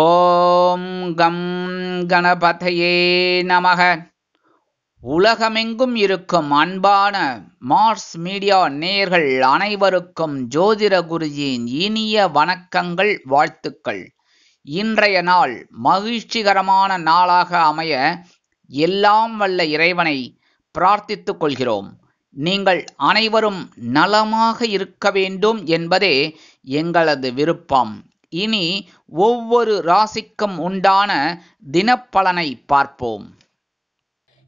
ஓம் come கணபதையே நமக. உலகமெங்கும் இருக்கும் அன்பான மார்ஸ் மீடியா நேயர்கள் அனைவருக்கும் ஜோதிட குருஜியின் இனிய வணக்கங்கள், வாழ்த்துக்கள். இன்றைய நாள் மகிழ்ச்சிகரமான நாளாக அமைய எல்லாம் வல்ல இறைவனை பிரார்த்தித்துக் கொள்கிறோம். நீங்கள் அனைவரும் நலமாக இருக்க வேண்டும் என்பதே எங்களது விருப்பம். இனி ஒவ்வொரு ராசிக்கும் உண்டான தினப்பலனை பார்ப்போம்.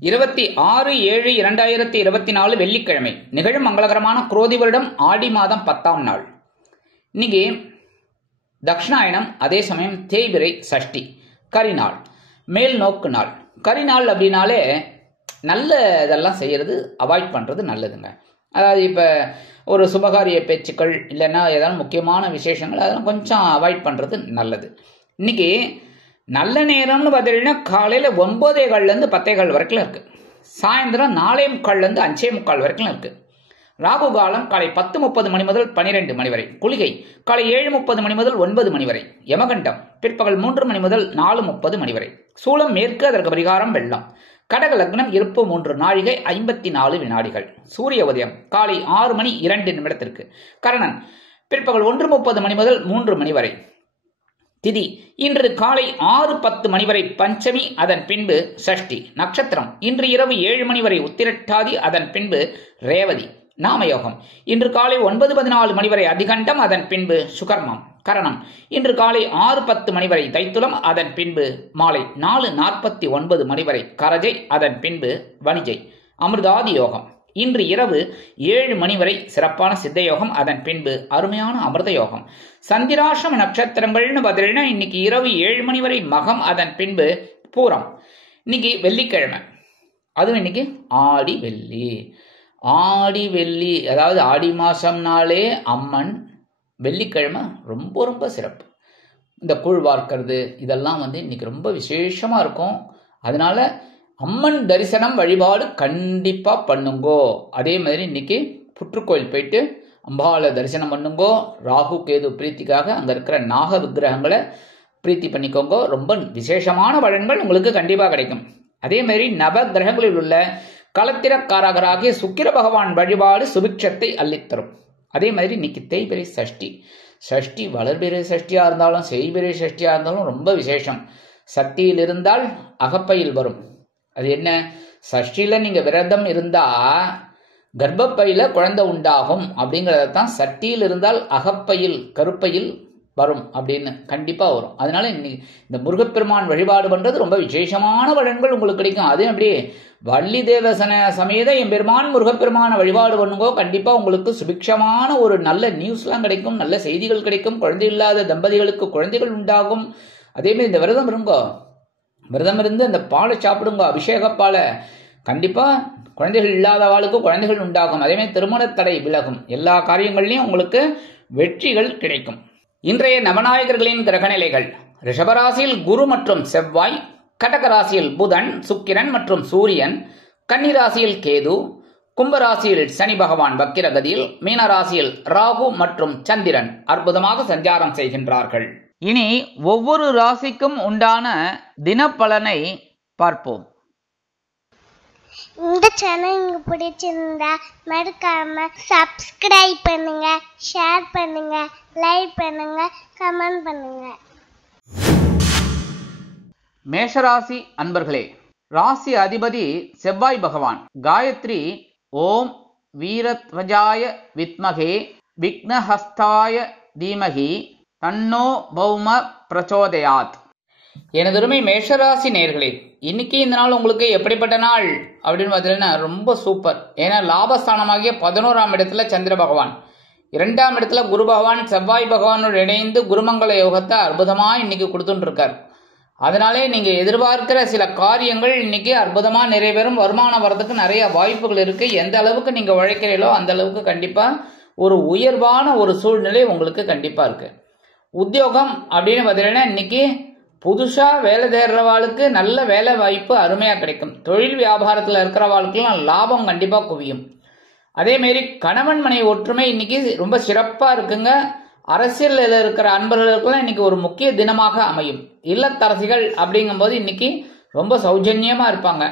26/7/2024 வெள்ளிக்கிழமை நிகழும் மங்களகரமான குரோதி வருடம் ஆடி மாதம் 10ஆம் நாள். இன்னைக்கு தக்ஷணாயனம், அதே சமயம் தேய்பிரை சஷ்டி, கரிநாள், மேல் நோக்கு நாள். கரிநாள் அப்படின்னாலே நல்ல இதெல்லாம் செய்யறது அவாய்ட் பண்றது நல்லதுங்க. அதாவது இப்போ ஒரு சுபகாரிய பேச்சுக்கள் இல்லைன்னா ஏதாவது முக்கியமான விசேஷங்கள் அதெல்லாம் கொஞ்சம் அவாய்ட் பண்ணுறது நல்லது. இன்னைக்கு நல்ல நேரம்னு பார்த்தீங்கன்னா காலையில் 9:15 10:15 வரைக்கும் இருக்குது. சாயந்தரம் 4:45 5:45 வரைக்கும் இருக்குது. ராகு காலம் காலை 10:30 மணி முதல் 12 மணி வரை. குளிகை காலை 7:30 மணி முதல் 9 மணி வரை. யமகண்டம் பிற்பகல் 3 மணி முதல் 4:30 மணி வரை. சூலம் மேற்கு, அதற்கு பரிகாரம் வெள்ளம். கடக லக்னம், இருப்பு 3 நாழிகை 54 வினாடிகள். சூரிய உதயம் காலை 6:02 கரணன் பிற்பகல் 1:30 மணி முதல் 3 மணி வரை. திதி இன்று காலை 6:10 மணி வரை பஞ்சமி, அதன் பின்பு சஷ்டி. நட்சத்திரம் இன்று இரவு 7 மணி வரை உத்திரட்டாதி, அதன் பின்பு ரேவதி. நாமயோகம் இன்று காலை 9:14 மணி வரை அதிகண்டம், அதன் பின்பு சுகர்மம். கரணம் இன்று காலை 6:10 மணி வரை தைத்துலம், அதன் பின்பு மாலை 4:49 மணி வரை கரஜை, அதன் பின்பு வணிஜை. அமிர்தாதி யோகம் இன்று இரவு 7 மணி வரை சிறப்பான சித்த யோகம், அதன் பின்பு அருமையான அமிர்த யோகம். சந்திராசிரம நட்சத்திரங்கள்னு பார்த்தீங்கன்னா இன்னைக்கு இரவு 7 மணி வரை மகம், அதன் பின்பு பூரம். இன்னைக்கு வெள்ளிக்கிழமை, அதுவும் இன்னைக்கு ஆடி வெள்ளி. ஆடி வெள்ளி அதாவது ஆடி மாசம்னாலே அம்மன், வெள்ளிக்கிழமை ரொம்ப ரொம்ப சிறப்பு. இந்த கூழ் வார்க்கிறது இதெல்லாம் இன்னைக்கு ரொம்ப விசேஷமா இருக்கும். அதனால அம்மன் தரிசனம் வழிபாடு கண்டிப்பா பண்ணுங்கோ. அதே மாதிரி இன்னைக்கு புற்றுக்கோயில் போயிட்டு அம்பாளை தரிசனம் பண்ணுங்கோ. ராகு கேது பிரீத்திக்காக அங்க இருக்கிற நாக விக்கிரகங்களை பிரீத்தி பண்ணிக்கோங்க. ரொம்ப விசேஷமான பலன்கள் உங்களுக்கு கண்டிப்பா கிடைக்கும். அதே மாதிரி நவ கிரகங்களில் உள்ள களத்திரக்காரகராகிய சுக்கிர பகவான் வழிபாடு சுபிக்ஷத்தை அள்ளித்தரும். அதே மாதிரி இன்னைக்கு தேய்பிரை சஷ்டி. சஷ்டி வளர்பிறை சஷ்டியா இருந்தாலும் செய்பிறை சஷ்டியா இருந்தாலும் ரொம்ப விசேஷம். சக்தியில் இருந்தால் அகப்பையில் வரும். அது என்ன? சஷ்டியில நீங்க விரதம் இருந்தா கர்ப்பப்பையில குழந்தை உண்டாகும் அப்படிங்கறதான். சட்டியில் இருந்தால் அகப்பையில் கருப்பையில் வரும் அப்படின்னு கண்டிப்பா வரும். அதனால இந்த முருகப்பெருமான் வழிபாடு பண்றது ரொம்ப விசேஷமான பலன்கள் உங்களுக்கு கிடைக்கும். அதே அப்படியே வள்ளி தேவசன சமேத எம்பெருமான் முருகப்பெருமான வழிபாடு பண்ணுங்கோ. கண்டிப்பா உங்களுக்கு சுபிக்ஷமான ஒரு நல்ல நியூஸ்லாம் கிடைக்கும், நல்ல செய்திகள் கிடைக்கும். குழந்தை இல்லாத தம்பதிகளுக்கு குழந்தைகள் உண்டாகும். அதே மாதிரி இந்த விரதம் இருங்கோ. விரதம் இருந்து அந்த பாலை சாப்பிடுங்க, அபிஷேக பாலை. கண்டிப்பா குழந்தைகள் இல்லாதவாளுக்கு குழந்தைகள் உண்டாகும். அதே மாதிரி திருமண தடை விலகும். எல்லா காரியங்கள்லையும் உங்களுக்கு வெற்றிகள் கிடைக்கும். இன்றைய நவநாயகர்களின் கிரகநிலைகள்: ரிஷபராசியில் குரு மற்றும் செவ்வாய், கடகராசியில் புதன், சுக்கிரன் மற்றும் சூரியன், கன்னிராசியில் கேது, கும்பராசியில் சனி பகவான் வக்கிரகதியில், மீனராசியில் ராகு மற்றும் சந்திரன் அற்புதமாக சஞ்சாரம் செய்கின்றார்கள். இனி ஒவ்வொரு ராசிக்கும் உண்டான தினப்பலனை பார்ப்போம். இந்த சேனல் உங்களுக்கு பிடிச்சிருந்தா மறக்காம சப்ஸ்கிரைப் பண்ணுங்க, ஷேர் பண்ணுங்க, லைக் பண்ணுங்க, கமெண்ட் பண்ணுங்க. மேஷராசி அன்பர்களே, ராசி அதிபதி செவ்வாய் பகவான். காயத்ரி ஓம் வீரத்வஜாய வித்மகே விக்னஹஸ்தாய தீமகி தன்னோ பௌம பிரச்சோதயாத். எனதுரிமை மேஷராசி நேர்களே, இன்னைக்கு இந்த நாள் உங்களுக்கு எப்படிப்பட்ட நாள் அப்படின்னு பார்த்தீங்கன்னா ரொம்ப சூப்பர். ஏன்னா லாபஸ்தானமாகிய 11ஆம் இடத்துல சந்திர பகவான், 2ஆம் இடத்துல குரு பகவான் செவ்வாய் பகவானோடு இணைந்து குருமங்கள யோகத்தை அற்புதமா இன்னைக்கு கொடுத்துட்டு இருக்கார். அதனாலே நீங்க எதிர்பார்க்கிற சில காரியங்கள் இன்னைக்கு அற்புதமா நிறைவேறும். வருமானம் வர்றதுக்கு நிறைய வாய்ப்புகள் இருக்கு. எந்த அளவுக்கு நீங்க உழைக்கிறீங்களோ அந்த அளவுக்கு கண்டிப்பா ஒரு உயர்வான ஒரு சூழ்நிலை உங்களுக்கு கண்டிப்பா இருக்கு. உத்தியோகம் அப்படின்னு பார்த்தீங்கன்னா இன்னைக்கு புதுசா வேலை தேடுறவாளுக்கு நல்ல வேலை வாய்ப்பு அருமையா கிடைக்கும். தொழில் வியாபாரத்தில் இருக்கிறவாளுக்கெல்லாம் லாபம் கண்டிப்பா குவியும். அதே மாதிரி கணவன் மனை ஒற்றுமை இன்னைக்கு ரொம்ப சிறப்பா இருக்குங்க. அரசியலில் இருக்கிற அன்பர்களுக்கெல்லாம் இன்னைக்கு ஒரு முக்கிய தினமாக அமையும். இல்லத்தரசிகள் அப்படிங்கும்போது இன்னைக்கு ரொம்ப சௌஜன்யமா இருப்பாங்க.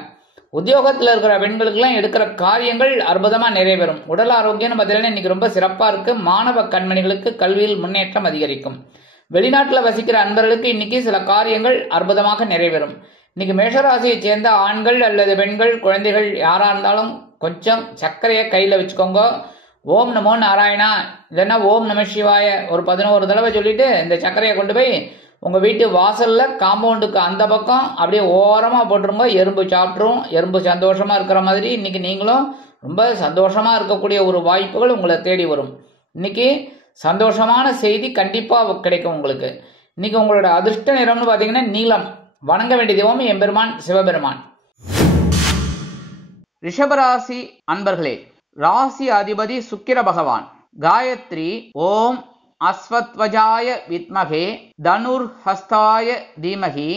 உத்தியோகத்தில் இருக்கிற பெண்களுக்கெல்லாம் எடுக்கிற காரியங்கள் அற்புதமா நிறைவேறும். உடல் ஆரோக்கியம்னு பார்த்தீங்கன்னா இன்னைக்கு ரொம்ப சிறப்பா இருக்கு. மாணவ கண்மணிகளுக்கு கல்வியில் முன்னேற்றம் அதிகரிக்கும். வெளிநாட்டில் வசிக்கிற அன்பர்களுக்கு இன்னைக்கு சில காரியங்கள் அற்புதமாக நிறைவேறும். இன்னைக்கு மேஷராசியை சேர்ந்த ஆண்கள் அல்லது பெண்கள், குழந்தைகள் யாரா இருந்தாலும் கொஞ்சம் சர்க்கரையை கையில வச்சுக்கோங்க. ஓம் நமோ நாராயணா இல்லைன்னா ஓம் நம சிவாய ஒரு 11 தடவை சொல்லிட்டு இந்த சர்க்கரையை கொண்டு போய் உங்க வீட்டு வாசல்ல காம்பவுண்டுக்கு அந்த பக்கம் அப்படியே ஓரமா போட்டுருங்க. எறும்பு சாப்பிட்ரும். எறும்பு சந்தோஷமா இருக்கிற மாதிரி இன்னைக்கு நீங்களும் ரொம்ப சந்தோஷமா இருக்கக்கூடிய ஒரு வாய்ப்புகள் உங்களை தேடி வரும். இன்னைக்கு சந்தோஷமான செய்தி கண்டிப்பா கிடைக்கும் உங்களுக்கு. இன்னைக்கு உங்களோட அதிர்ஷ்ட நிறம்னு பாத்தீங்கன்னா நீலம். வணங்க வேண்டிய தெய்வம் எம்பெருமான் சிவபெருமான். ரிஷபராசி அன்பர்களே, ராசி அதிபதி சுக்கிர பகவான். காயத்ரி ஓம் அஸ்வத்வஜாய வித்மகே தனுர் ஹஸ்தாய தீமகி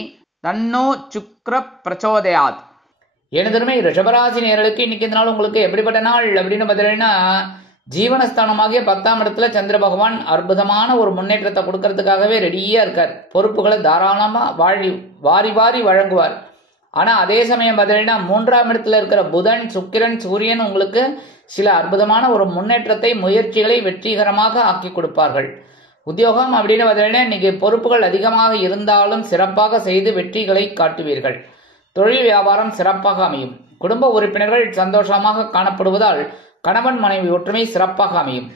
தன்னோ சுக்ர பிரச்சோதயாத். எனதுமே ரிஷபராசி நேயர்களுக்கு இன்னைக்கு இந்த நாள் உங்களுக்கு எப்படிப்பட்ட நாள் அப்படின்னு பார்த்தீங்கன்னா, ஜீவனஸ்தானமாகிய 10ஆம் இடத்துல சந்திர பகவான் அற்புதமான ஒரு முன்னேற்றத்தை கொடுக்கறதுக்காகவே ரெடியா இருக்கார். பொறுப்புகளை தாராளமா வாரி வாரி வழங்குவார். ஆனா அதே சமயம் பார்த்தீங்கன்னா 3ஆம் இடத்துல இருக்கிற புதன், சுக்கிரன், சூரியன் உங்களுக்கு சில அற்புதமான ஒரு முன்னேற்றத்தை, முயற்சிகளை வெற்றிகரமாக ஆக்கி கொடுப்பார்கள். உத்தியோகம் அப்படின்னு பார்த்தீங்கன்னா இன்னைக்கு பொறுப்புகள் அதிகமாக இருந்தாலும் சிறப்பாக செய்து வெற்றிகளை காட்டுவீர்கள். தொழில் வியாபாரம் சிறப்பாக அமையும். குடும்ப உறுப்பினர்கள் சந்தோஷமாக காணப்படுவதால் கணவன் மனைவி ஒற்றுமை சிறப்பாக அமையும்.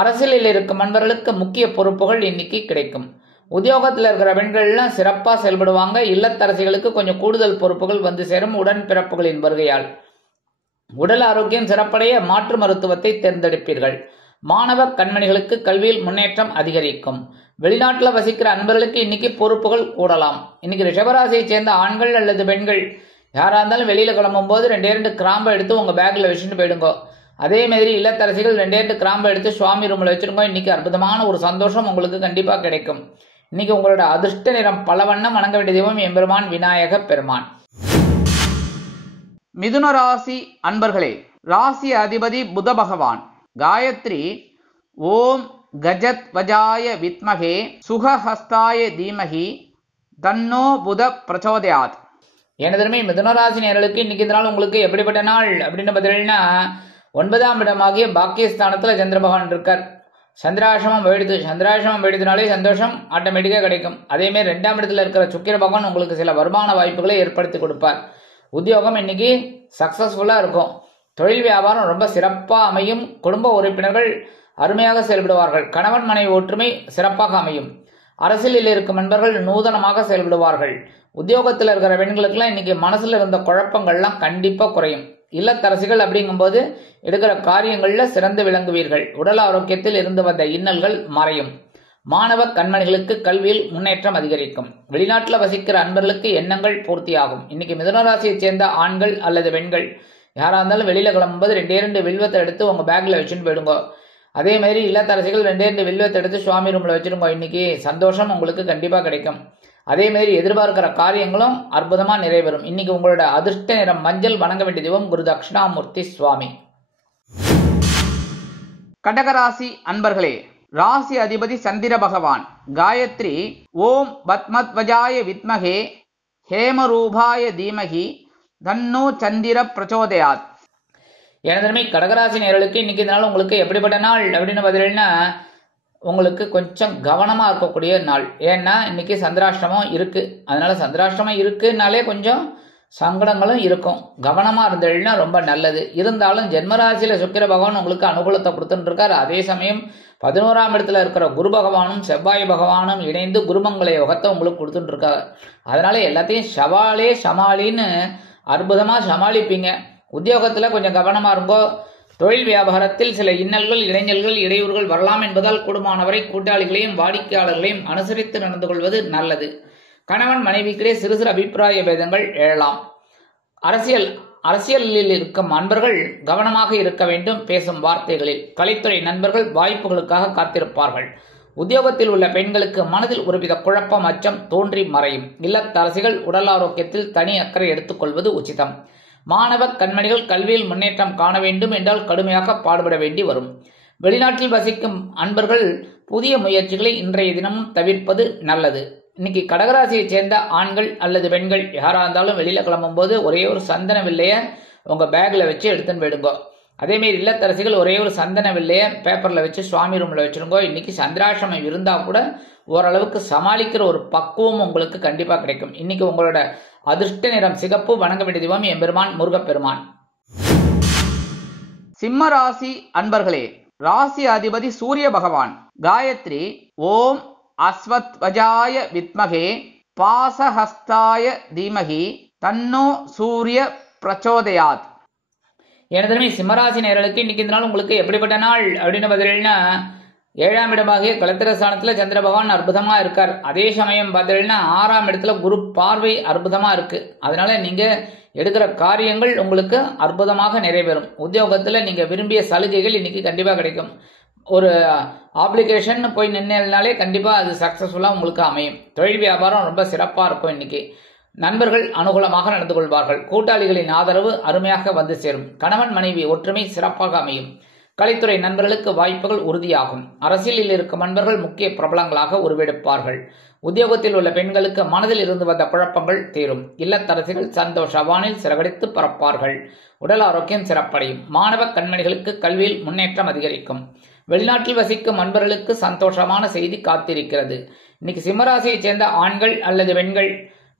அரசியலில் இருக்கும் நண்பர்களுக்கு முக்கிய பொறுப்புகள் இன்னைக்கு கிடைக்கும். உத்தியோகத்தில் இருக்கிற பெண்கள்லாம் சிறப்பாக செயல்படுவாங்க. இல்லத்தரசிகளுக்கு கொஞ்சம் கூடுதல் பொறுப்புகள் வந்து சேரும் உடன்பிறப்புகளின் வருகையால். உடல் ஆரோக்கியம் சிறப்படைய மாற்று மருத்துவத்தை தேர்ந்தெடுப்பீர்கள். மாணவ கண்மணிகளுக்கு கல்வியில் முன்னேற்றம் அதிகரிக்கும். வெளிநாட்டில் வசிக்கிற அன்பர்களுக்கு இன்னைக்கு பொறுப்புகள் கூடலாம். இன்னைக்கு ரிஷபராசியை சேர்ந்த ஆண்கள் அல்லது பெண்கள் யாரா இருந்தாலும் வெளியில கிளம்பும் போது 2 கிராம்பை எடுத்து உங்க பேக்ல வச்சுட்டு போயிடுங்க. அதே மாதிரி இல்லத்தரசிகள் 2 கிராம்பை எடுத்து சுவாமி ரூம்ல வச்சிருங்க. இன்னைக்கு அற்புதமான ஒரு சந்தோஷம் உங்களுக்கு கண்டிப்பா கிடைக்கும். இன்னைக்கு உங்களோட அதிர்ஷ்ட நிறம் பலவண்ணம். வணங்க வேண்டிய தெய்வம் எம்பெருமான் விநாயக பெருமான். மிதுன ராசி அன்பர்களே, ராசி அதிபதி புத பகவான். காயத்ரி ஓம் கஜத் வஜாய வித்மகே சுகஹஸ்தாய தீமகி தன்னோ புத பிரச்சோதயாத். எனதுமே மிதுனராசி நேயர்களுக்கு இன்னைக்கு இந்த நாள் உங்களுக்கு எப்படிப்பட்ட நாள் அப்படின்னு பார்த்தீங்கன்னா, 9ஆம் இடமாகிய பாக்கியஸ்தானத்துல சந்திர பகவான் இருக்கார். சந்திராசிரமம் போயிடுதுனாலே சந்தோஷம் ஆட்டோமேட்டிக்கா கிடைக்கும். அதே மாதிரி 2ஆம் இடத்துல இருக்கிற சுக்கிர பகவான் உங்களுக்கு சில வருமான வாய்ப்புகளை ஏற்படுத்தி கொடுப்பார். உத்தியோகம் இன்னைக்கு சக்சஸ்ஃபுல்லா இருக்கும். தொழில் வியாபாரம் ரொம்ப சிறப்பா அமையும். குடும்ப உறுப்பினர்கள் அருமையாக செயல்படுவார்கள். கணவன் மனைவி ஒற்றுமை சிறப்பாக அமையும். அரசியலில் இருக்கும் நண்பர்கள் நூதனமாக செயல்படுவார்கள். உத்தியோகத்தில் இருக்கிற பெண்களுக்கெல்லாம் இன்னைக்கு மனசுல இருந்த குழப்பங்கள்லாம் கண்டிப்பா குறையும். இல்லத்தரசிகள் அப்படிங்கும்போது எடுக்கிற காரியங்கள்ல சிறந்து விளங்குவீர்கள். உடல் ஆரோக்கியத்தில் இருந்து வந்த இன்னல்கள் மறையும். மாணவ கண்மணிகளுக்கு கல்வியில் முன்னேற்றம் அதிகரிக்கும். வெளிநாட்டில் வசிக்கிற அன்பர்களுக்கு எண்ணங்கள் பூர்த்தியாகும். இன்னைக்கு மிதுனராசியை சேர்ந்த ஆண்கள் அல்லது பெண்கள் யாரா இருந்தாலும் வெளியில கிளம்பும்போது 2 வில்வத்தை எடுத்து உங்க பேக்ல வச்சுட்டு போயிடுங்க. அதே மாதிரி இல்லத்தரசிகள் 2 வில்வத்தை எடுத்து சுவாமி ரூம்ல வச்சிருங்க. இன்னைக்கு சந்தோஷம் உங்களுக்கு கண்டிப்பா கிடைக்கும். அதே மாதிரி எதிர்பார்க்கிற காரியங்களும் அற்புதமா நிறைவேறும். இன்னைக்கு உங்களோட அதிர்ஷ்ட நிறம் மஞ்சள். வணங்க வேண்டிய தெய்வம் குரு தட்சிணாமூர்த்தி சுவாமி. கடகராசி அன்பர்களே, ராசி அதிபதி சந்திர பகவான். காயத்ரி ஓம் பத்மத்வஜாய வித்மகே ஹேமரூபாய தீமகி தன்னோ சந்திர பிரச்சோதயாத். எனதுமே கடகராசி நேயர்களுக்கு இன்னைக்கு இந்த நாள் உங்களுக்கு எப்படிப்பட்ட நாள் அப்படின்னு பார்த்தீங்கன்னா, உங்களுக்கு கொஞ்சம் கவனமா இருக்கக்கூடிய நாள். ஏன்னா இன்னைக்கு சந்திராஷ்டமம் இருக்கு. அதனால சந்திராஷ்டமம் இருக்குனாலே கொஞ்சம் சங்கடங்களும் இருக்கும். கவனமா இருந்தீங்கன்னா ரொம்ப நல்லது. இருந்தாலும் ஜென்மராசியில சுக்கிர பகவான் உங்களுக்கு அனுகூலத்தை கொடுத்துட்டு இருக்காரு. அதே சமயம் 11ஆம் இடத்துல இருக்கிற குரு பகவானும் செவ்வாய் பகவானும் இணைந்து குருமங்கள யோகத்தை உங்களுக்கு கொடுத்துட்டு இருக்காரு. அதனால எல்லாத்தையும் சமாளின்னு அற்புதமா சமாளிப்பீங்க. உத்தியோகத்துல கொஞ்சம் கவனமா இருங்கோ. தொழில் வியாபாரத்தில் சில இன்னல்கள், இடைஞ்சல்கள், இடையூறுகள் வரலாம் என்பதால் கூடுமானவரை கூட்டாளிகளையும் வாடிக்கையாளர்களையும் அனுசரித்து நடந்து கொள்வது நல்லது. கணவன் மனைவிக்கிடையே சிறு சிறு அபிப்பிராய பேதங்கள் எழலாம். அரசியலில் இருக்கும் நண்பர்கள் கவனமாக இருக்க வேண்டும் பேசும் வார்த்தைகளில். கலைத்துறை நண்பர்கள் வாய்ப்புகளுக்காக காத்திருப்பார்கள். உத்தியோகத்தில் உள்ள பெண்களுக்கு மனதில் ஒருவித குழப்பம், அச்சம் தோன்றி மறையும். இல்லத்தரசிகள் உடல் ஆரோக்கியத்தில் தனி அக்கறை எடுத்துக்கொள்வது உச்சிதம். மாணவ கண்மணிகள் கல்வியில் முன்னேற்றம் காண வேண்டும் என்றால் கடுமையாக பாடுபட வேண்டி வரும். வெளிநாட்டில் வசிக்கும் அன்பர்கள் புதிய முயற்சிகளை இன்றைய தினமும் தவிர்ப்பது நல்லது. இன்னைக்கு கடகராசியை சேர்ந்த ஆண்கள் அல்லது பெண்கள் யாரா இருந்தாலும் வெளியில கிளம்பும் போது ஒரே ஒரு சந்தன வில்லைய உங்க பேக்ல வச்சு எடுத்துன்னு போயிடுங்க. அதேமாரி இல்லத்தரசிகள் ஒரே ஒரு சந்தன வில்லைய பேப்பர்ல வச்சு சுவாமி ரூம்ல வச்சிருங்கோ. இன்னைக்கு சந்திராசிரமம் இருந்தா கூட ஓரளவுக்கு சமாளிக்கிற ஒரு பக்குவம் உங்களுக்கு கண்டிப்பா கிடைக்கும். இன்னைக்கு உங்களோட அதிர்ஷ்ட நிறம் சிகப்பு. வணங்க வேண்டிய தெய்வம் எம்பெருமான் முருகப்பெருமான். சிம்ம ராசி அன்பர்களே, ராசி அதிபதி சூரிய பகவான். காயத்ரி ஓம் அஸ்வத்வஜாய வித்மகே பாசஹஸ்தாய தீமகி தன்னோ சூரிய பிரச்சோதயாத். எனதருமை சிம்மராசி நேயர்களுக்கு இன்னைக்கு இந்த நாள் உங்களுக்கு எப்படிப்பட்ட நாள் அப்படின்னு பதில்னா, 7ஆம் இடமாகிய களத்திரஸ்தானத்துல சந்திர பகவான் அற்புதமா இருக்கார். அதே சமயம் பார்த்தீங்கன்னா 6ஆம் இடத்துல குரு பார்வை அற்புதமா இருக்கு. அதனால நீங்க எடுக்கிற காரியங்கள் உங்களுக்கு அற்புதமாக நிறைவேறும். உத்தியோகத்துல நீங்க விரும்பிய சலுகைகள் இன்னைக்கு கண்டிப்பா கிடைக்கும். ஒரு அப்ளிகேஷன் போய் நின்னாலே கண்டிப்பா அது சக்சஸ்ஃபுல்லா உங்களுக்கு அமையும். தொழில் வியாபாரம் ரொம்ப சிறப்பா இருக்கும். இன்னைக்கு நண்பர்கள் அனுகூலமாக நடந்து கொள்வார்கள். கூட்டாளிகளின் ஆதரவு அருமையாக வந்து சேரும். கணவன் மனைவி ஒற்றுமை சிறப்பாக அமையும். கலைத்துறை நண்பர்களுக்கு வாய்ப்புகள் உறுதியாகும். அரசியலில் இருக்கும் நண்பர்கள் முக்கிய பிரபலங்களாக உருவெடுப்பார்கள். உத்தியோகத்தில் உள்ள பெண்களுக்கு மனதில் இருந்து வந்த குழப்பங்கள் தீரும். இல்லத்தரசிகள் சந்தோஷ வானில் சிறகடித்து பறப்பார்கள். உடல் ஆரோக்கியம் சிறப்படையும். மாணவ கண்மணிகளுக்கு கல்வியில் முன்னேற்றம் அதிகரிக்கும். வெளிநாட்டில் வசிக்கும் நண்பர்களுக்கு சந்தோஷமான செய்தி காத்திருக்கிறது. இன்னைக்கு சிம்மராசியை சேர்ந்த ஆண்கள் அல்லது பெண்கள்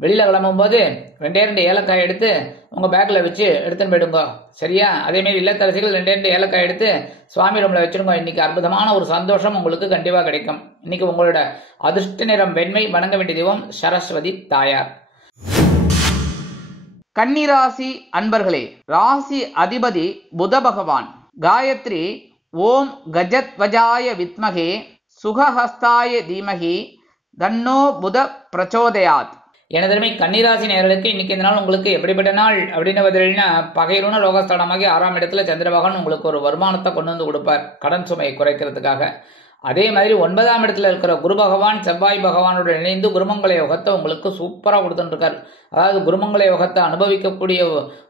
வெளியில கிளம்பும் போது 2 ஏலக்காய் எடுத்து உங்க பேக்ல வச்சு எடுத்துன்னு போயிடுங்க. சரியா? அதே மாதிரி இல்லத்தரசிகள் 2 ஏலக்காய் எடுத்து சுவாமி ரூம்ல வச்சிருங்க. இன்னைக்கு அற்புதமான ஒரு சந்தோஷம் உங்களுக்கு கண்டிப்பா கிடைக்கும். இன்னைக்கு உங்களோட அதிர்ஷ்ட நிறம் வெண்மை. வணங்க வேண்டிய தெய்வம் சரஸ்வதி தாயார். கன்னிராசி அன்பர்களே, ராசி அதிபதி புத பகவான். காயத்ரி ஓம் கஜத்வஜாய வித்மகே சுகஹஸ்தாய தீமகி தன்னோ புத பிரச்சோதயாத். எனதருமை கன்னிராசி நேயர்களுக்கு இன்னைக்கு இந்த நாள் உங்களுக்கு எப்படிப்பட்ட நாள் அப்படின்னு பதில்னா, பகைருண ரோகஸ்தானமாகி 6ஆம் இடத்துல சந்திர பகவான் உங்களுக்கு ஒரு வருமானத்தை கொண்டு வந்து கொடுப்பார், கடன் சுமையை குறைக்கிறதுக்காக. அதே மாதிரி 9ஆம் இடத்துல இருக்கிற குரு பகவான் செவ்வாய் பகவானோட இணைந்து குருமங்கள யோகத்தை உங்களுக்கு சூப்பரா கொடுத்துட்டு இருக்காரு. அதாவது குருமங்கள யோகத்தை அனுபவிக்கக்கூடிய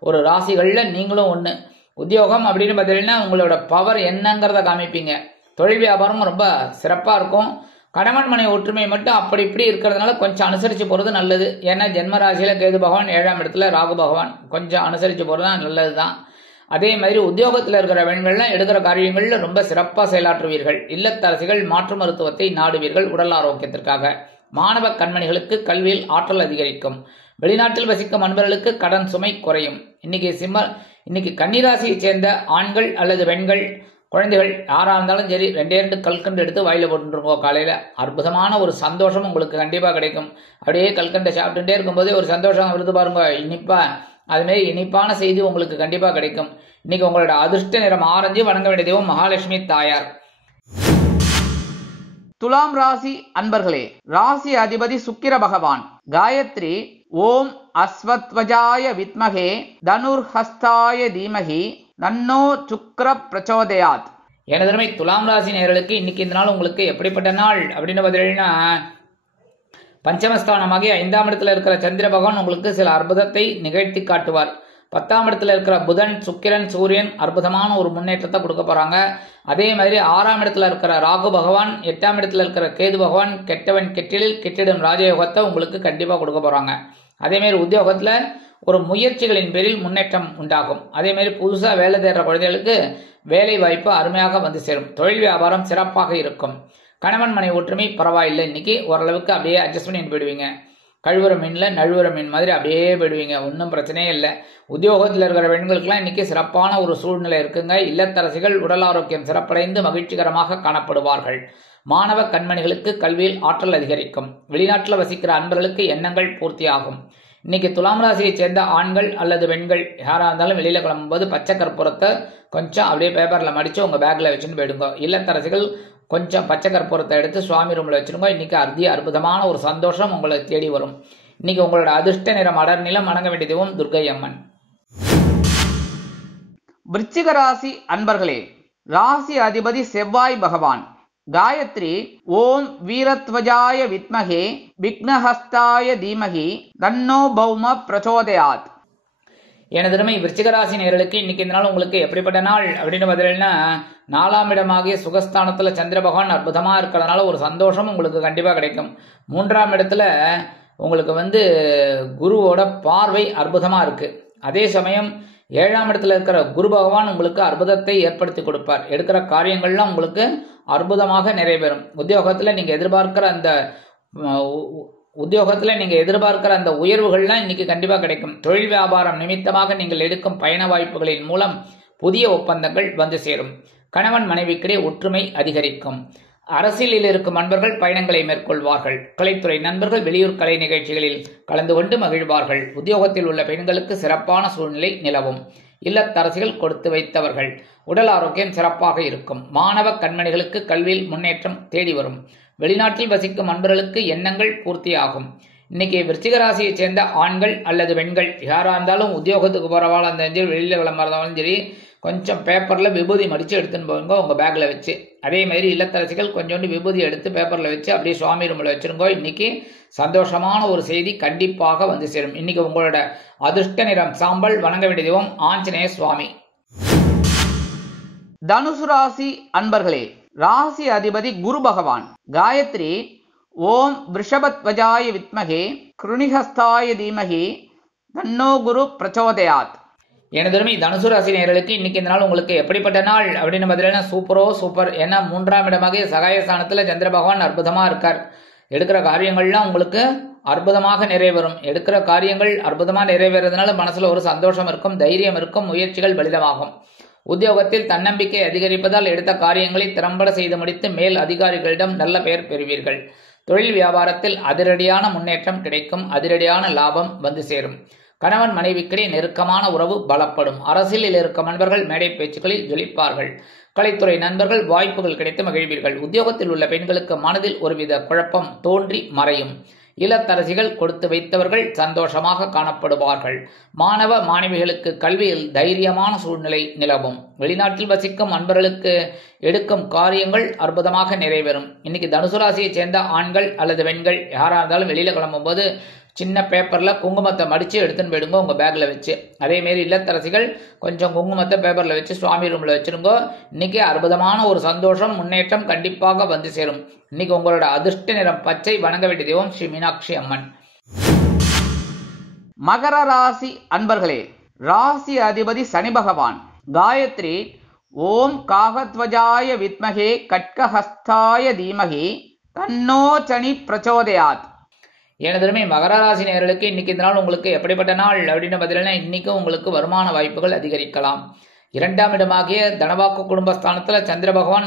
ஒரு ராசிகள்ல நீங்களும் ஒண்ணு. உத்தியோகம் அப்படின்னு பார்த்தீங்கன்னா உங்களோட பவர் என்னங்கிறத காமிப்பீங்க. தொழில் வியாபாரம் ரொம்ப சிறப்பா இருக்கும். கணவன் மனை ஒற்றுமை மட்டும் அப்படி இப்படி இருக்கிறதுனால கொஞ்சம் அனுசரிச்சு போறது நல்லது. ஏன்னா ஜென்ம ராசியில கேது பகவான், 7ஆம் இடத்துல ராகு பகவான், கொஞ்சம் அனுசரிச்சு போறது நல்லதுதான். அதே மாதிரி உத்தியோகத்தில் இருக்கிற பெண்கள்லாம் எடுக்கிற காரியங்கள்ல ரொம்ப சிறப்பா செயலாற்றுவீர்கள். இல்லத்தரசிகள் மாற்று மருத்துவத்தை நாடுவீர்கள் உடல் ஆரோக்கியத்திற்காக. மாணவ கண்மணிகளுக்கு கல்வியில் ஆற்றல் அதிகரிக்கும். வெளிநாட்டில் வசிக்கும் அன்பர்களுக்கு கடன் சுமை குறையும். இன்னைக்கு கன்னிராசியை சேர்ந்த ஆண்கள் அல்லது பெண்கள் குழந்தைகள் யாரா இருந்தாலும் சரி 2 கல்கண்டு எடுத்து வாயில போட்டுருக்கோம். காலையில அற்புதமான ஒரு சந்தோஷம் உங்களுக்கு கண்டிப்பா கிடைக்கும். அப்படியே கல்கண்டை சாப்பிட்டுட்டே இருக்கும்போதே ஒரு சந்தோஷம் வருது பாருங்க, இனிப்பா. அதுமாரி இனிப்பான செய்தி உங்களுக்கு கண்டிப்பா கிடைக்கும். இன்னைக்கு உங்களோட அதிர்ஷ்ட நிறம் ஆரஞ்சு. வணங்க வேண்டிய தெய்வம் மகாலட்சுமி தாயார். துலாம் ராசி அன்பர்களே, ராசி அதிபதி சுக்கிர பகவான். காயத்ரி ஓம் அஸ்வத்வஜாய வித்மகே தனுர்ஹஸ்தாய தீமகி தன்னோ சுக்கிர பிரச்சோதயாத். எனதருமை துலாம் ராசி நேயர்களுக்கு இன்னைக்கு இந்த நாள் உங்களுக்கு எப்படிப்பட்ட நாள் அப்படின்னு பார்த்தீங்கன்னா, பஞ்சமஸ்தானமாகி 5ஆம் இடத்துல இருக்கிற சந்திர பகவான் உங்களுக்கு சில அற்புதத்தை நிகழ்த்தி காட்டுவார். 10ஆம் இடத்துல இருக்கிற புதன், சுக்கிரன், சூரியன் அற்புதமான ஒரு முன்னேற்றத்தை கொடுக்க போறாங்க. அதே மாதிரி 6ஆம் இடத்துல இருக்கிற ராகு பகவான், 8ஆம் இடத்துல இருக்கிற கேது பகவான் கெட்டவன் கெட்டிலில் கெட்டிடும் ராஜயோகத்தை உங்களுக்கு கண்டிப்பா கொடுக்க போறாங்க. அதே மாதிரி உத்தியோகத்துல ஒரு முயற்சிகளின் பேரில் முன்னேற்றம் உண்டாகும். அதே மாதிரி புதுசா வேலை தேடுற குழந்தைகளுக்கு வேலை வாய்ப்பு அருமையாக வந்து சேரும். தொழில் வியாபாரம் சிறப்பாக இருக்கும். கணவன் மனை ஒற்றுமை பரவாயில்லை. இன்னைக்கு ஓரளவுக்கு அப்படியே அட்ஜஸ்ட் பண்ணி போயிடுவீங்க. கழுவுற மீன்ல நழுவுற மீன் மாதிரி அப்படியே போயிடுவீங்க. ஒன்றும் பிரச்சனையே இல்லை. உத்தியோகத்தில் இருக்கிற பெண்களுக்கெல்லாம் இன்னைக்கு சிறப்பான ஒரு சூழ்நிலை இருக்குங்க. இல்லத்தரசிகள் உடல் ஆரோக்கியம் சிறப்படைந்து மகிழ்ச்சிகரமாக காணப்படுவார்கள். மாணவ கண்மணிகளுக்கு கல்வியில் ஆற்றல் அதிகரிக்கும். வெளிநாட்டில் வசிக்கிற அன்பர்களுக்கு எண்ணங்கள் பூர்த்தியாகும். இன்னைக்கு துலாம் ராசியை சேர்ந்த ஆண்கள் அல்லது பெண்கள் யாரா இருந்தாலும் வெளியில கிளம்பும்போது பச்சை கற்பூரத்தை கொஞ்சம் அப்படியே பேப்பர்ல மடிச்சு உங்க பேக்ல வச்சுன்னு போயிடுங்க. இல்லத்தரசிகள் கொஞ்சம் பச்சை கற்பூரத்தை எடுத்து சுவாமி ரூம்ல வச்சிருங்க. இன்னைக்கு அற்புதமான ஒரு சந்தோஷம் உங்களை தேடி வரும். இன்னைக்கு உங்களோட அதிர்ஷ்ட நிறம் அடர் நிலம். வணங்க வேண்டிய தெய்வம் துர்க்கை அம்மன். விருச்சிக ராசி அன்பர்களே, ராசி அதிபதி செவ்வாய் பகவான். காயத்ரி ஓம் வீரத்வஜாய வித்மகே விக்னஹஸ்தாய தீமகி தன்னோ பௌம பிரச்சோதயாத். எனதருமை விருச்சிக ராசி நேயர்களுக்கு இன்னைக்கு இந்த நாள் உங்களுக்கு எப்படிப்பட்ட நாள் அப்படின்னு பார்த்தீங்கன்னா, 4ஆம் இடமாகிய சுகஸ்தானத்துல சந்திர பகவான் அற்புதமா இருக்கிறதுனால ஒரு சந்தோஷம் உங்களுக்கு கண்டிப்பா கிடைக்கும். 3ஆம் இடத்துல உங்களுக்கு குருவோட பார்வை அற்புதமா இருக்கு. அதே சமயம் 7ஆம் இடத்துல இருக்கிற குரு பகவான் உங்களுக்கு அற்புதத்தை ஏற்படுத்தி கொடுப்பார். எடுக்கிற காரியங்கள்லாம் உங்களுக்கு அற்புதமாக நிறைவேறும். உத்தியோகத்துல நீங்க எதிர்பார்க்கிற அந்த உயர்வுகள்லாம் இன்னைக்கு கண்டிப்பா கிடைக்கும். தொழில் வியாபாரம் நிமித்தமாக நீங்கள் எடுக்கும் பயண வாய்ப்புகளின் மூலம் புதிய ஒப்பந்தங்கள் வந்து சேரும். கணவன் மனைவிக்கிடையே ஒற்றுமை அதிகரிக்கும். அரசியலில் இருக்கும் நண்பர்கள் பயணங்களை மேற்கொள்வார்கள். கலைத்துறை நண்பர்கள் வெளியூர் கலை நிகழ்ச்சிகளில் கலந்து கொண்டு மகிழ்வார்கள். உத்தியோகத்தில் உள்ள பெண்களுக்கு சிறப்பான சூழ்நிலை நிலவும். இல்லத்தரசிகள் கொடுத்து வைத்தவர்கள். உடல் ஆரோக்கியம் சிறப்பாக இருக்கும். மாணவ கண்மணிகளுக்கு கல்வியில் முன்னேற்றம் தேடி வரும். வெளிநாட்டில் வசிக்கும் நண்பர்களுக்கு எண்ணங்கள் பூர்த்தியாகும். இன்னைக்கு விருச்சிக ராசியை சேர்ந்த ஆண்கள் அல்லது பெண்கள் யாரா இருந்தாலும் உத்தியோகத்துக்கு போறவாள் அந்த வெளியில விளம்பரம் சரி, கொஞ்சம் பேப்பர்ல விபூதி மடிச்சு எடுத்துன்னு போங்க உங்க பேக்ல வச்சு. அதே மாதிரி இல்லத்தரசிகள் கொஞ்சோண்டு விபூதி எடுத்து பேப்பர்ல வச்சு அப்படியே சுவாமி ரூம்ல வச்சிருங்கோ. இன்னைக்கு சந்தோஷமான ஒரு செய்தி கண்டிப்பாக வந்து சேரும். இன்னைக்கு உங்களோட அதிர்ஷ்ட நிறம் சாம்பல். வணங்க வேண்டிய தெய்வம் ஆஞ்சநேய சுவாமி. தனுசு ராசி அன்பர்களே, ராசி அதிபதி குரு பகவான். காயத்ரி ஓம் விருஷபத்வஜாய வித்மகே கிருணிஹஸ்தாய தீமகி தன்னோ குரு பிரச்சோதயாத். எனதுமே தனுசு ராசி நேயர்களுக்கு இன்னைக்கு இந்த நாள் உங்களுக்கு எப்படிப்பட்ட நாள் அப்படின்னு பார்த்தீங்கன்னா சூப்பர். ஏன்னா 3ஆம் இடமாக சகாயஸ்தானத்துல சந்திர பகவான் அற்புதமா இருக்கார். எடுக்கிற காரியங்கள்லாம் உங்களுக்கு அற்புதமாக நிறைவேறும். எடுக்கிற காரியங்கள் அற்புதமா நிறைவேறதுனால மனசுல ஒரு சந்தோஷம் இருக்கும், தைரியம் இருக்கும், முயற்சிகள் பலிதமாகும். உத்தியோகத்தில் தன்னம்பிக்கை அதிகரிப்பதால் எடுத்த காரியங்களை திறம்பட செய்து முடித்து மேல் அதிகாரிகளிடம் நல்ல பெயர் பெறுவீர்கள். தொழில் வியாபாரத்தில் அதிரடியான முன்னேற்றம் கிடைக்கும். அதிரடியான லாபம் வந்து சேரும். கணவன் மனைவிக்கிடையே நெருக்கமான உறவு பலப்படும். அரசியலில் இருக்கும் நண்பர்கள் மேடை பேச்சுக்களில் ஜொலிப்பார்கள். கலைத்துறை நண்பர்கள் வாய்ப்புகள் கிடைத்து மகிழ்வீர்கள். உத்தியோகத்தில் உள்ள பெண்களுக்கு மனதில் ஒருவித குழப்பம் தோன்றி மறையும். இல்லத்தரசிகள் கொடுத்து வைத்தவர்கள் சந்தோஷமாக காணப்படுவார்கள். மாணவ மாணவிகளுக்கு கல்வியில் தைரியமான சூழ்நிலை நிலவும். வெளிநாட்டில் வசிக்கும் நண்பர்களுக்கு எடுக்கும் காரியங்கள் அற்புதமாக நிறைவேறும். இன்னைக்கு தனுசு ராசியை சேர்ந்த ஆண்கள் அல்லது பெண்கள் யாரா இருந்தாலும் வெளியில கிளம்பும் போது சின்ன பேப்பர்ல குங்குமத்தை மடிச்சு எடுத்துன்னு போயிடுங்க உங்க பேக்ல வச்சு. அதே மாரி இல்லத்தரசிகள் கொஞ்சம் குங்குமத்தை பேப்பர்ல வச்சு சுவாமி ரூம்ல வச்சிருங்க. இன்னைக்கு அற்புதமான ஒரு சந்தோஷம் முன்னேற்றம் கண்டிப்பாக வந்து சேரும். இன்னைக்கு உங்களோட அதிர்ஷ்ட நிறம் பச்சை. வணங்க வேண்டிய தெய்வம் ஸ்ரீ மீனாட்சி அம்மன். மகர ராசி அன்பர்களே, ராசி அதிபதி சனி பகவான். காயத்ரி ஓம் காகத்வஜாய வித்மகே கட்கஹஸ்தாய தீமகி தன்னோ சனி பிரச்சோதயாத். எனதுமே மகர ராசி நேயர்களுக்கு இன்னைக்கு இந்த நாள் உங்களுக்கு எப்படிப்பட்ட நாள் அப்படின்னு பார்த்தீங்கன்னா இன்னைக்கு உங்களுக்கு வருமான வாய்ப்புகள் அதிகரிக்கலாம். 2ஆம் இடமாகிய தனவாக்கு குடும்பஸ்தானத்துல சந்திர பகவான்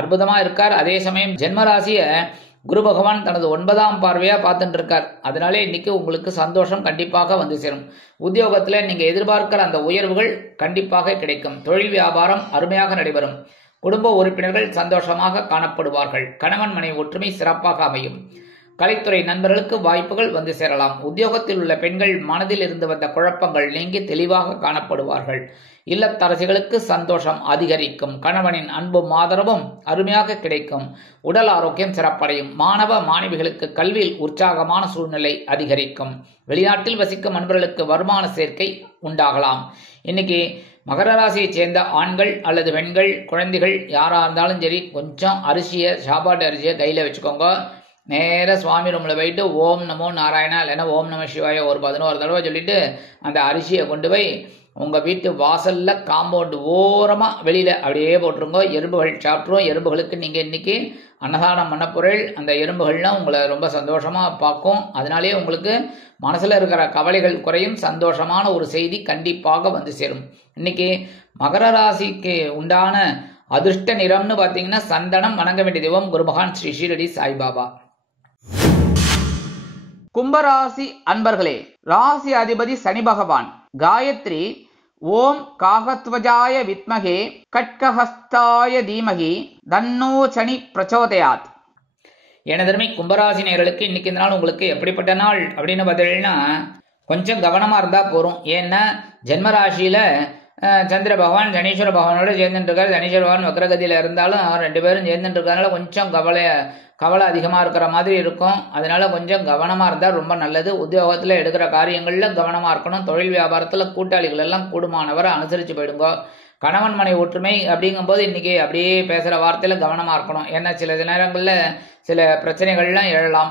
அற்புதமா இருக்கார். அதே சமயம் ஜென்மராசிய குரு பகவான் தனது 9ஆம் பார்வையா பார்த்துட்டு இருக்கார். அதனாலே இன்னைக்கு உங்களுக்கு சந்தோஷம் கண்டிப்பாக வந்து சேரும். உத்தியோகத்துல நீங்க எதிர்பார்க்கிற அந்த உயர்வுகள் கண்டிப்பாக கிடைக்கும். தொழில் வியாபாரம் அருமையாக நடைபெறும். குடும்ப உறுப்பினர்கள் சந்தோஷமாக காணப்படுவார்கள். கணவன் மனைவி ஒற்றுமை சிறப்பாக அமையும். கலைத்துறை நண்பர்களுக்கு வாய்ப்புகள் வந்து சேரலாம். உத்தியோகத்தில் உள்ள பெண்கள் மனதில் இருந்து வந்த குழப்பங்கள் நீங்கி தெளிவாக காணப்படுவார்கள். இல்லத்தரசிகளுக்கு சந்தோஷம் அதிகரிக்கும். கணவனின் அன்பும் ஆதரவும் அருமையாக கிடைக்கும். உடல் ஆரோக்கியம் சிறப்படையும். மாணவ மாணவிகளுக்கு கல்வியில் உற்சாகமான சூழ்நிலை அதிகரிக்கும். வெளிநாட்டில் வசிக்கும் நண்பர்களுக்கு வருமான சேர்க்கை உண்டாகலாம். இன்னைக்கு மகர ராசியை சேர்ந்த ஆண்கள் அல்லது பெண்கள் குழந்தைகள் யாரா இருந்தாலும் சரி கொஞ்சம் சாப்பாட்டு அரிசியை கையில வச்சுக்கோங்க. நேர சுவாமி ரூம்ல போயிட்டு ஓம் நமோ நாராயணா இல்லைன்னா ஓம் நம சிவாய ஒரு 11 தடவை சொல்லிட்டு அந்த அரிசியை கொண்டு போய் உங்க வீட்டு வாசல்ல காம்பவுண்டு ஓரமா வெளியில அப்படியே போட்டுருங்க. எறும்புகள் சாப்பிட்ரும். எறும்புகளுக்கு நீங்க இன்னைக்கு அன்னதானம் பண்ண பொருள். அந்த எறும்புகள்லாம் உங்களை ரொம்ப சந்தோஷமா பார்க்கும். அதனாலேயே உங்களுக்கு மனசுல இருக்கிற கவலைகள் குறையும். சந்தோஷமான ஒரு செய்தி கண்டிப்பாக வந்து சேரும். இன்னைக்கு மகர ராசிக்கு உண்டான அதிர்ஷ்ட நிறம்னு பாத்தீங்கன்னா சந்தனம். வணங்க வேண்டிய தெய்வம் குருமகான் ஸ்ரீ ஷீரடி சாய்பாபா. கும்பராசி அன்பர்களே, ராசி அதிபதி சனி பகவான். காயத்ரி ஓம் காகத்வஜாய வித்மகே கட்கஹஸ்தாய தீமகி தன்னோ சனி பிரச்சோதயாத். எனதருமை கும்பராசி நேயர்களுக்கு இன்னைக்கு இந்த நாள் உங்களுக்கு எப்படிப்பட்ட நாள் அப்படின்னு பார்த்தீங்கன்னா கொஞ்சம் கவனமா இருந்தா போறோம். ஏன்னா ஜென்மராசியில சந்திர பகவான் சனீஸ்வர பகவானோட சேர்ந்துட்டு இருக்காரு. சனீஸ்வர பகவான் வக்ரகதியில இருந்தாலும் 2 பேரும் சேர்ந்துட்டு இருக்கிறதுனால கொஞ்சம் கவலை அதிகமா இருக்கிற மாதிரி இருக்கும். அதனால கொஞ்சம் கவனமா இருந்தா ரொம்ப நல்லது. உத்தியோகத்துல எடுக்கிற காரியங்கள்ல கவனமா இருக்கணும். தொழில் வியாபாரத்துல கூட்டாளிகள் எல்லாம் கூடுமானவரை அனுசரிச்சு போயிடுங்க. கணவன் மனை ஒற்றுமை அப்படிங்கும்போது இன்னைக்கு அப்படியே பேசுகிற வார்த்தையில் கவனமாக இருக்கணும். ஏன்னா சில நேரங்களில் சில பிரச்சனைகள்லாம் எழலாம்.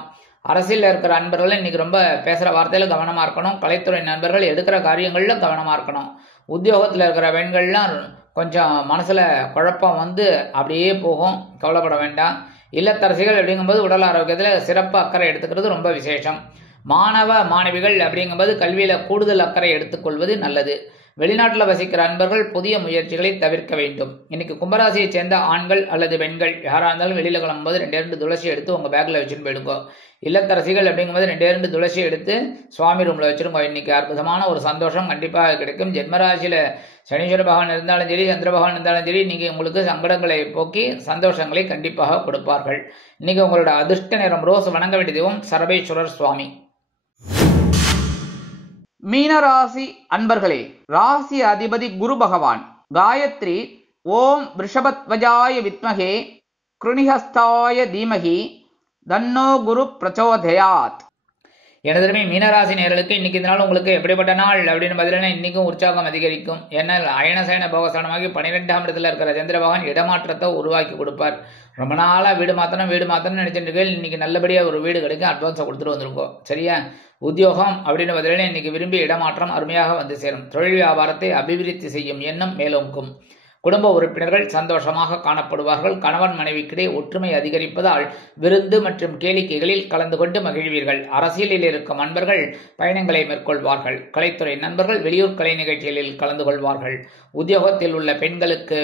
அரசியலில் இருக்கிற அன்பர்கள் இன்னைக்கு ரொம்ப பேசுகிற வார்த்தையில் கவனமாக இருக்கணும். கலைத்துறை நண்பர்கள் எடுக்கிற காரியங்களில் கவனமாக இருக்கணும். உத்தியோகத்தில் இருக்கிற பெண்கள்லாம் கொஞ்சம் மனசில் குழப்பம் வந்து அப்படியே போகும், கவலைப்பட வேண்டாம். இல்லத்தரசிகள் அப்படிங்கும்போது உடல் ஆரோக்கியத்தில் சிறப்பு அக்கறை எடுத்துக்கிறது ரொம்ப விசேஷம். மாணவ மாணவிகள் அப்படிங்கும்போது கல்வியில் கூடுதல் அக்கறை எடுத்துக்கொள்வது நல்லது. வெளிநாட்டில் வசிக்கிற அன்பர்கள் புதிய முயற்சிகளை தவிர்க்க வேண்டும். இன்னைக்கு கும்பராசியை சேர்ந்த ஆண்கள் அல்லது பெண்கள் யாராக இருந்தாலும் வெளியில் கிளம்பும்போது 2 துளசி எடுத்து உங்கள் பேக்கில் வச்சுன்னு போயிடுங்க. இல்லத்தரசிகள் அப்படிங்கும்போது 2 துளசி எடுத்து சுவாமி ரூமில் வச்சுருங்க. இன்னைக்கு அற்புதமான ஒரு சந்தோஷம் கண்டிப்பாக கிடைக்கும். ஜென்மராசியில் சனீஸ்வர பகவான் இருந்தாலும் சரி, சந்திர பகவான் இருந்தாலும் சரி, இன்னைக்கு உங்களுக்கு சங்கடங்களை போக்கி சந்தோஷங்களை கண்டிப்பாக கொடுப்பார்கள். இன்னைக்கு உங்களோட அதிர்ஷ்ட நிறம் ரோஸ். வணங்க வேண்டிய தெய்வம் சரபேஸ்வரர் சுவாமி. மீனராசி அன்பர்களே, ராசி அதிபதி குரு பகவான். காயத்ரி ஓம் ரிஷபத்வஜாய வித்மகே கிருணிஹஸ்தாய தீமகி தன்னோ குரு பிரச்சோதயாத். எனதுமே மீனராசி நேயர்களுக்கு இன்னைக்கு இந்த நாள் உங்களுக்கு எப்படிப்பட்ட நாள் அப்படின்னு பார்த்தீங்கன்னா இன்னைக்கும் உற்சாகம் அதிகரிக்கும். ஏன்னா அயனசயன போகசனமாகி 12ஆம் இடத்துல இருக்கிற சந்திர பகவான் இடமாற்றத்தை உருவாக்கி கொடுப்பார். ரொம்ப நாளாக வீடு மாற்றணும்னு நினைச்சிட்டு இருக்கேன். இன்னைக்கு நல்லபடியாக ஒரு வீடு கிடைக்கும். அட்வான்ஸை கொடுத்துட்டு வந்துருக்கோம். சரியா? உத்தியோகம் அப்படின்னு பார்த்தீங்கன்னா இன்னைக்கு விரும்பி இடமாற்றம் அருமையாக வந்து சேரும். தொழில் வியாபாரத்தை அபிவிருத்தி செய்யும் எண்ணம் மேலோங்கும். குடும்ப உறுப்பினர்கள் சந்தோஷமாக காணப்படுவார்கள். கணவன் மனைவிக்கிடையே ஒற்றுமை அதிகரிப்பதால் விருந்து மற்றும் கேளிக்கைகளில் கலந்து கொண்டு மகிழ்வீர்கள். அரசியலில் இருக்கும் நண்பர்கள் பயணங்களை மேற்கொள்வார்கள். கலைத்துறை நண்பர்கள் வெளியூர் கலை நிகழ்ச்சிகளில் கலந்து கொள்வார்கள். உத்தியோகத்தில் உள்ள பெண்களுக்கு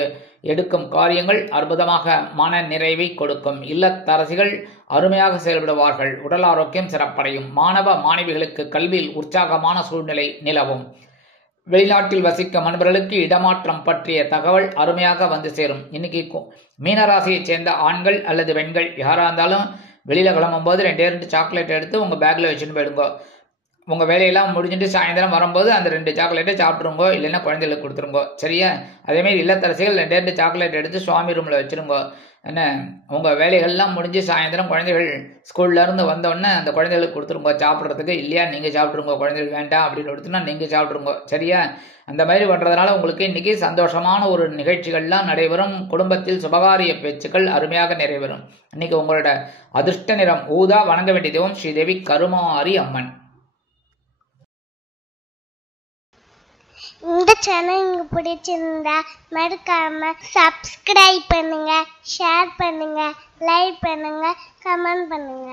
எடுக்கும் காரியங்கள் அற்புதமாக மன நிறைவை கொடுக்கும். இல்லத்தரசிகள் அருமையாக செயல்படுவார்கள். உடல் ஆரோக்கியம் சிறப்படையும். மாணவ மாணவிகளுக்கு கல்வியில் உற்சாகமான சூழ்நிலை நிலவும். வெளிநாட்டில் வசிக்கும் நண்பர்களுக்கு இடமாற்றம் பற்றிய தகவல் அருமையாக வந்து சேரும். இன்னைக்கு மீனராசியை சேர்ந்த ஆண்கள் அல்லது பெண்கள் யாராக இருந்தாலும் வெளியில் கிளம்பும் போது 2 சாக்லேட் எடுத்து உங்கள் பேக்கில் வச்சுட்டு போயிடுங்க. உங்கள் வேலையெல்லாம் முடிஞ்சுட்டு சாயந்தரம் வரும்போது அந்த 2 சாக்லேட்டை சாப்பிட்ருங்கோ, இல்லைன்னா குழந்தைகளுக்கு கொடுத்துருங்கோ. சரியா? அதேமாரி இல்லத்தரசிகள் 2 சாக்லேட் எடுத்து சுவாமி ரூமில் வச்சுருங்கோ. என்ன, உங்கள் வேலைகள்லாம் முடிஞ்சு சாயந்தரம் குழந்தைகள் ஸ்கூல்லேருந்து வந்தோடனே அந்த குழந்தைகளுக்கு கொடுத்துருங்கோ சாப்பிட்றதுக்கு. இல்லையா நீங்கள் சாப்பிட்ருங்கோ, குழந்தைகள் வேண்டாம் அப்படின்னு கொடுத்துனா நீங்கள் சாப்பிட்ருங்கோ. சரியா? அந்த மாதிரி பண்ணுறதுனால உங்களுக்கு இன்றைக்கி சந்தோஷமான ஒரு நிகழ்ச்சிகள்லாம் நடைபெறும். குடும்பத்தில் சுபகாரிய பேச்சுக்கள் அருமையாக நிறைவேறும். இன்றைக்கி உங்களோட அதிர்ஷ்ட நிறம் ஊதா. வணங்க வேண்டிய தெய்வம் ஸ்ரீதேவி கருமாரி அம்மன். இந்த சேனல் உங்களுக்கு பிடிச்சிருந்தா மறக்காம சப்ஸ்கிரைப் பண்ணுங்க, ஷேர் பண்ணுங்க, லைக் பண்ணுங்க, கமெண்ட் பண்ணுங்க.